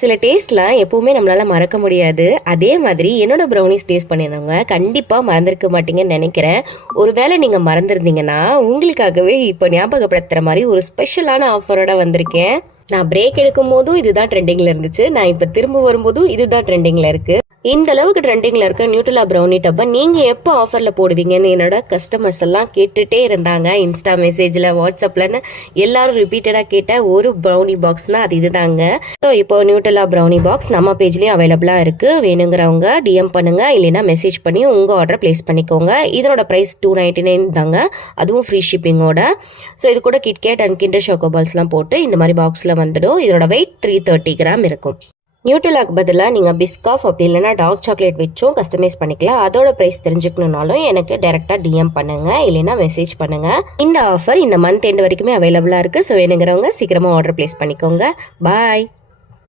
சில டேஸ்ட்லாம் எப்பவுமே நம்மளால மறக்க முடியாது. அதே மாதிரி என்னோட ப்ரௌனிஸ் டேஸ்ட் பண்ணியிருந்தவங்க கண்டிப்பாக மறந்துருக்க மாட்டீங்கன்னு நினைக்கிறேன். ஒருவேளை நீங்கள் மறந்துருந்தீங்கன்னா உங்களுக்காகவே இப்போ ஞாபகப்படுத்துகிற மாதிரி ஒரு ஸ்பெஷலான ஆஃபரோட வந்திருக்கேன். நான் பிரேக் எடுக்கும் போதும் இதுதான் ட்ரெண்டிங்கில் இருந்துச்சு. நான் இப்போ திரும்ப வரும்போதும் இதுதான் ட்ரெண்டிங்கில் இருக்குது. இந்த அளவுக்கு ட்ரெண்டிங்கில் இருக்க நியூட்ரலா ப்ரௌனி டப்பை நீங்கள் எப்போ ஆஃபரில் போடுவீங்கன்னு என்னோட கஸ்டமர்ஸ் எல்லாம் கேட்டுகிட்டே இருந்தாங்க. இன்ஸ்டா மெசேஜில், வாட்ஸ்அப்லன்னு எல்லாரும் ரிப்பீட்டடாக கேட்ட ஒரு ப்ரௌனி பாக்ஸ்னால் அது இதுதாங்க. ஸோ இப்போ நியூட்ரலா ப்ரௌனி பாக்ஸ் நம்ம பேஜ்லேயும் அவைலபிளாக இருக்குது. வேணுங்கிறவங்க டிஎம் பண்ணுங்கள், இல்லைன்னா மெசேஜ் பண்ணி உங்கள் ஆர்டரை ப்ளேஸ் பண்ணிக்கோங்க. இதனோட ப்ரைஸ் 299 தாங்க, அதுவும் ஃப்ரீ ஷிப்பிங்கோட. ஸோ இது கூட கிட்கேட் அண்ட் கிண்டர் சாக்கோபால்ஸ்லாம் போட்டு இந்த மாதிரி பாக்ஸில் வந்துடும். இதோட வெயிட் 330 கிராம் இருக்கும். நியூட்ரலாக்கு பதிலாக நீங்கள் பிஸ்காஃப் அப்படி இல்லைன்னா டார்க் சாக்லேட் வச்சும் கஸ்டமைஸ் பண்ணிக்கலாம். அதோட ப்ரைஸ் தெரிஞ்சுக்கணுன்னாலும் எனக்கு டேரெக்டாக டிஎம் பண்ணுங்கள், இல்லைன்னா மெசேஜ் பண்ணுங்கள். இந்த ஆஃபர் இந்த மந்த் எண்ட் வரைக்குமே அவைலபிளாக இருக்குது. ஸோ வேணுங்கிறவங்க சீக்கிரமாக ஆர்டர் ப்ளேஸ் பண்ணிக்கோங்க. பாய்.